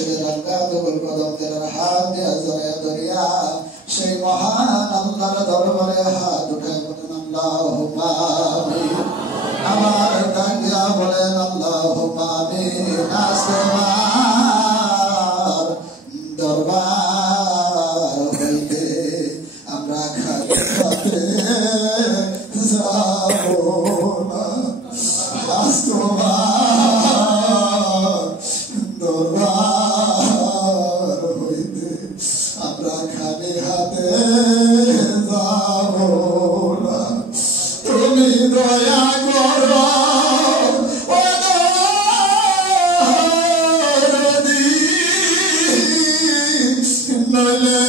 মুর্শিদের আলকাদুল কদমদের হাত দিয়া জড়াইয়া ধরিয়া সেই মহান আল্লাহর দরবারে হাত উঠায় বলেন আল্লাহুম্মা আমিন। আমার ডাক দিয়া বলেন আল্লাহুম্মা আমিন। আসমার দরবার হইতে আমরা খাতে খাতে যাবো না। আসমার দরবার হইতে আমরা খালি হাতে যাবো না। তুমি দয়া করো নইলে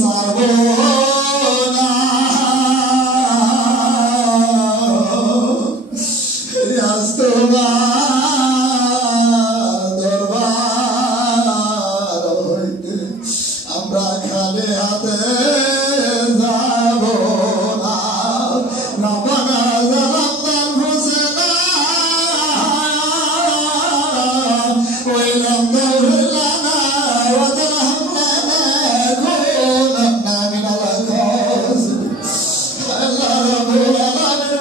সারবো না। দরবার হইতে আমরা খালি হাতে যাবো না। রব্বানা যালামনা আনফুসানা ওয়া ইল্লাম তাগফির লানা ওয়া তারহামনা লানাকুনান্না মিনাল খাসিরিন। আল্লাহ রাব্বুল আলামিন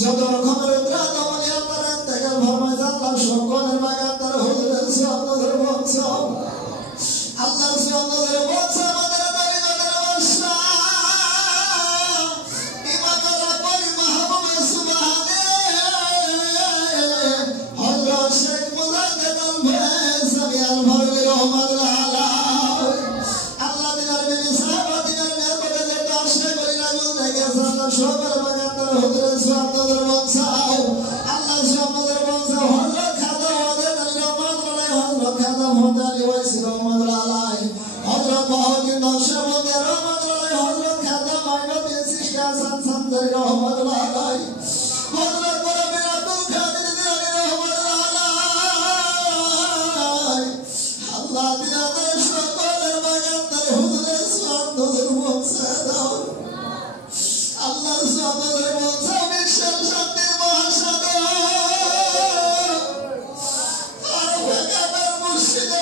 যত রকমের সকলের বাগান তারা হুজুরের সুন্নতের বংশ। আল্লাহ সুন্নতের বংশ আমাদের পরিবারের বংশ। ইমামুল রাব্বানি মাহবুব সুবহানে হযরত শেখ মুজাদ্দিদ আল-ফায়সালি আল-ফারুকি রাহমাতুল্লাহ আলাইহি। আল্লাহ দিনার বিবি সাহাবা দিনার মেয়ের করে যে দর্শে করি না বুঝতে গেছে আল্লাহ সকলের বাগান তারা হুজুরের সুন্নতের বংশ। আল্লাহ সুন্নতের বংশ হযরত খাজা ওয়াজেদ আলী রাহমাতুল্লাহ হযরত খাজা মুহতাজ ওয়াইসি রাহমাতুল্লাহ আলাইহি হযরত মাহমুদ নকশবন্দি রাহমাতুল্লাহ হযরত খাজা মাইনুদ্দিন চিশতি হাসান সানজারি রাহমাতুল্লাহ আলাইহি হযরত মুরাব্বি আব্দুল কাদের জিলানী রাহমাতুল্লাহ আলাইহি। আল্লাহ দিনাদের সকলের বাগান তার হুজুরের সুন্নতের বংশ দাও। আল্লাহ সুন্নতের বংশ বিশ্বের শান্তির মহাসাগর। আর মুর্শিদে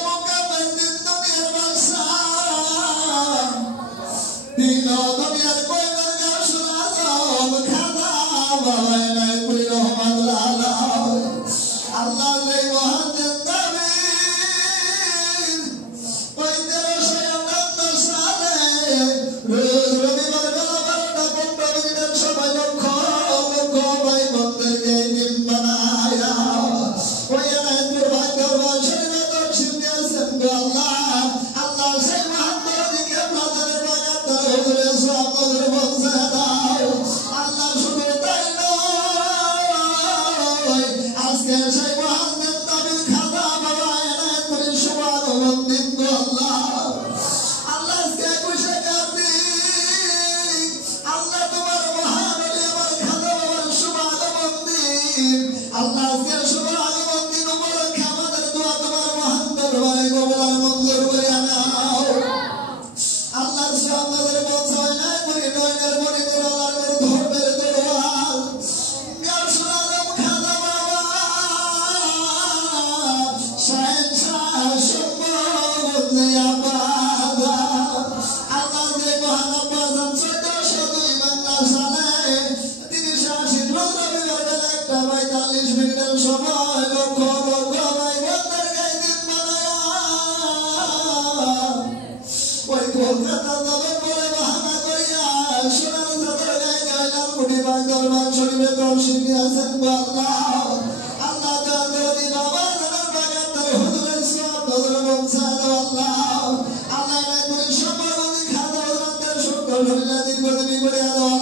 শরীরে দীর্ঘদিন করে আল্লাহ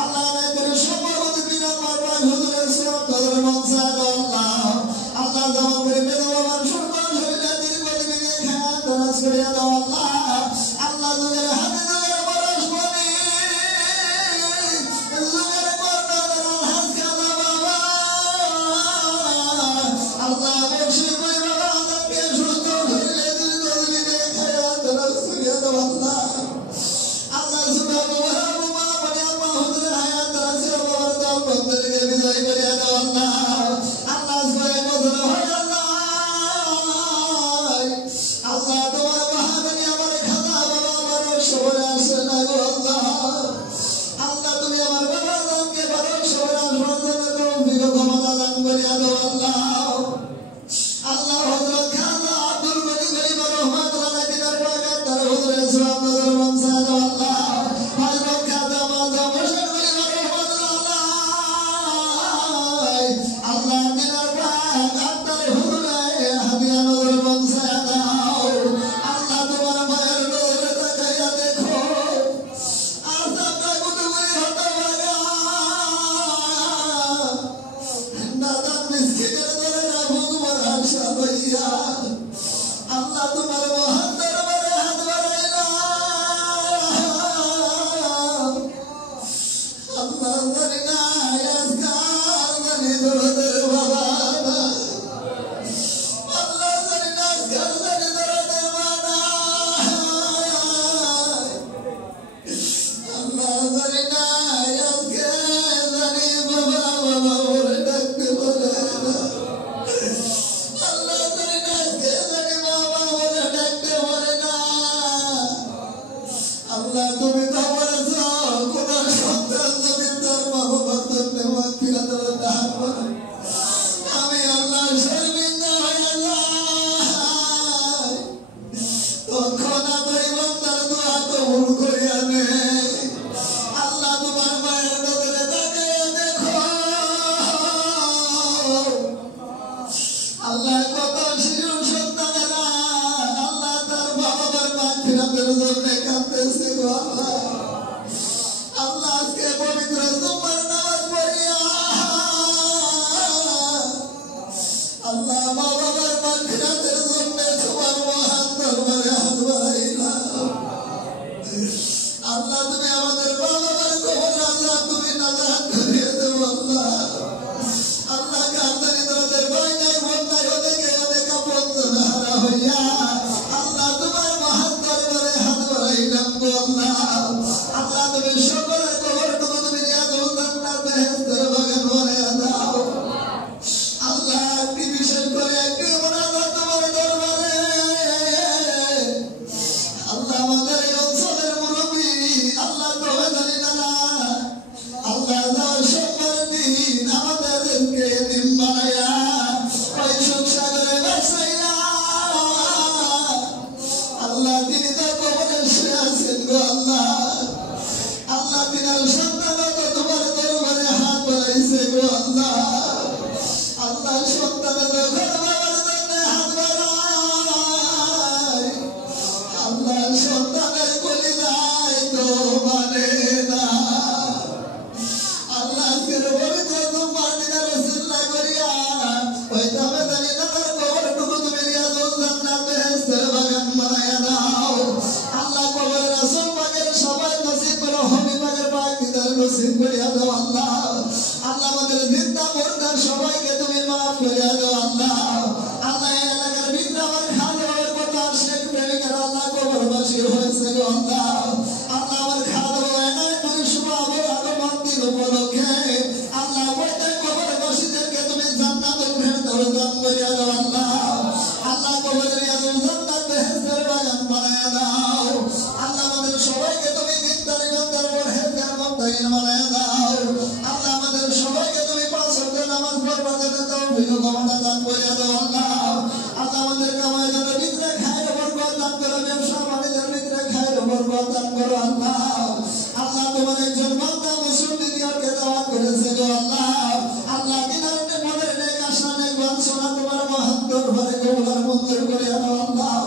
আল্লাহ আল্লাহ করে সম্পর্ক বিনা পারবাই হুজুরের সুরাত কদর মনসা আল্লাহ আল্লাহ জামা করে বেদবা মানুষের শরীরে দীর্ঘদিন খায় দরাজ করে আল্লাহ আল্লাহ দুনিয়ার হাতে দুনিয়ার বরস বনি দুনিয়ার করোনার হাত কাদা বাবা আল্লাহ বর্ষি কই বাবা আমাকে সুস্থ শরীরে দীর্ঘদিন খায় দরাজ করে আল্লাহ আল্লাহ সুবহানাহু ওয়া তাআলা মা হুজুর হায়াত রাসে বাবার দাল বন্দরকে বিজয় করে আল্লাহ আল্লাহ সয়ে বদল হয় আল্লাহ আল্লাহ তোমার বাহাদুরি আমার খাজা বাবা আমার সবরে আসে না গো আল্লাহ আল্লাহ তুমি আমার বাবা জানকে বড় সবরে আসবে না গো বিগত ক্ষমতা দান করে আল্লাহ আল্লাহ হযরত খাজা আব্দুল গনি গরিব রহমাতুল্লাহ দিনার বাগাত তার হুজুরের সুরাত নজর মনসা আল্লাহ হযরত খাজা মাযা বশর গরিব রহমাতুল্লাহ আল্লাহ দিনার বাগাত তার হুজুরে হাদিয়া নজর মনসা দাও আল্লাহ তোমার মায়ের নজরে তাকাইয়া দেখো আসামটা গুদগুলি হতে লাগা নাদান মিসকিনের দরে রাখো তোমার আশা লইয়া আল্লাহ তোমার মহান দরবারে হাত বাড়াইলাম আল্লাহ জানি না আজকাল জানি দরদের বাবা আল্লাহ জানি না আজকাল জানি দরদের বাবা আল্লাহ জানি না আজকে জানি বাবা বাবা বলে ডাকতে পারে না আল্লাহ জানি না আজকে জানি বাবা বলে ডাকতে পারে না আল্লাহ তুমি তো বলেছ কোন সন্তান যদি তার মা বাবার জন্য মাগফিরাতের দান করে আমি আল্লাহ শর্মিন্দা হয়ে যাই তখন আমার বান্দার দোয়া কবুল করিয়া নে আল্লাহ তোমার মায়ের নজরে তাকাইয়া দেখো আল্লাহ কত শিশু সন্তানেরা আল্লাহ তার বাবা মার মাগফিরাতের জন্য কাঁদতেছে গো আল্লাহ আল্লাহ আজকে পবিত্র জুমার নামাজ পড়িয়া আল্লাহ মা বাবার মাগফিরাতের জন্য তোমার মহান দরবারে হাত বাড়াইলাম আল্লাহ তুমি আমাদের বাবা মার কবর আল্লাহ তুমি নাজাত করিয়ে দেবো আল্লাহ আল্লাহ কান্দারি দরদের ভয় নাই মন নাই ওদেরকে অনেক আপন হারা হইয়া আল্লাহ তোমার মহান দরবারে হাত বাড়াইলাম গো আল্লাহ আল্লাহ তুমি সকলের কবরটুকু তুমি নিয়াজুল জান্নাত বেহেশতের বাগান বানাইয়া দাও আল্লাহ একটি বিশেষ করে একটি মোনাজাত তোমার দরবারে আল্লাহ আমাদের এই অঞ্চলের মুরব্বী আল্লাহ তোমরা জানি না আল্লাহ যার সম্মান দিন আমাদেরকে দিন বানাইয়া ওই সংসারে বাঁচাইয়া আল্লাহ তিনি তার কবরে শুয়ে আছেন গো আল্লাহ আল্লাহ তিনার সন্তান তোমার দরবারে হাত বাড়াইছে গো আল্লাহ আল্লাহ সন্তান যখন বাবার জন্য হাত বাড়ায় আল্লাহ সন্তানের কলিজায় তো মানে না আল্লাহ আজকের পবিত্র জুম্মার দিনে রসুল্লাহ করিয়া ওই দামে জানি না তার কবরটুকু তুমি রিয়াজুল জান্নাত বেহেশতের বাগান বানাইয়া দাও আল্লাহ কবরের রাসূল পাকের সবাই নসিব করো হাবিব পাকের পাক দিদার নসিব করিয়া দাও আল্লাহ আল্লাহ আমাদের জিন্দা মুর্দা সবাইকে তুমি মাফ করিয়া দাও আল্লাহ আল্লাহ এই এলাকার ভিতরে আমার খাজা বাবার কথা শেখ প্রেমিকের আল্লাহ কবরবাসী হয়েছে গো আল্লাহ আল্লাহ আমার খাজা বাবা এনায় দুই শুভ আগমন দিন উপলক্ষে আল্লাহ প্রত্যেক কবরবাসীদেরকে তুমি জান্নাতুল ফেরদাউস দান করিয়া দাও আল্লাহ আল্লাহ কবরের রিয়াজুল জান্নাত বেহেশতের বাগান বানাইয়া দাও আল্লাহ আমাদের সবাইকে তুমি দিনদার ইমানদার পরহেজগার মুত্তাকিন বানাইয়া দাও আল্লাহ আমাদের সবাইকে তুমি পাঁচ ওয়াক্ত নামাজ পড়বার জন্য তৌফিক ও ক্ষমতা দান করিয়া দাও আল্লাহ আল্লাহ আমাদের কামাইয়ের ভিতরে খায়ের বরকত দান করো ব্যবসা বাণিজ্যের ভিতরে খায়ের বরকত দান করো আল্লাহ আল্লাহ তোমার একজন বান্দা মুসলিম দিওকে দাওয়াত করেছে গো আল্লাহ আল্লাহ দিনার মনের নেক আশা নেক বাঞ্ছনা তোমার মহান দরবারে কবুল আর মঞ্জুর করে আনো আল্লাহ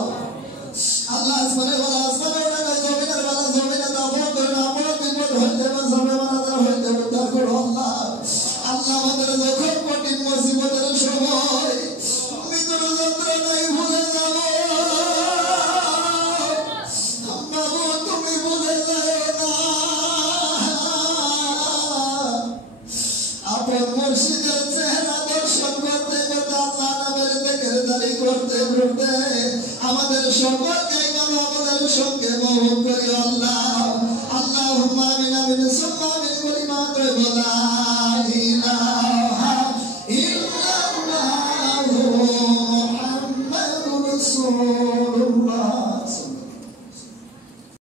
আল্লাহ আসমানে ওয়ালা আসমানে ওয়ালা জমিনের ওয়ালা জমিনে দাও যন্ত্রণাই ভুলে যাব বাবু, তুমি ভুলে যাও না। আপন মুর্শিদের চেহারা দর্শন করতে করতে আল্লাহ নামের জিকিরদারি করতে করতে আমাদের সকলকে আমাদের সঙ্গে মহব্বত করি।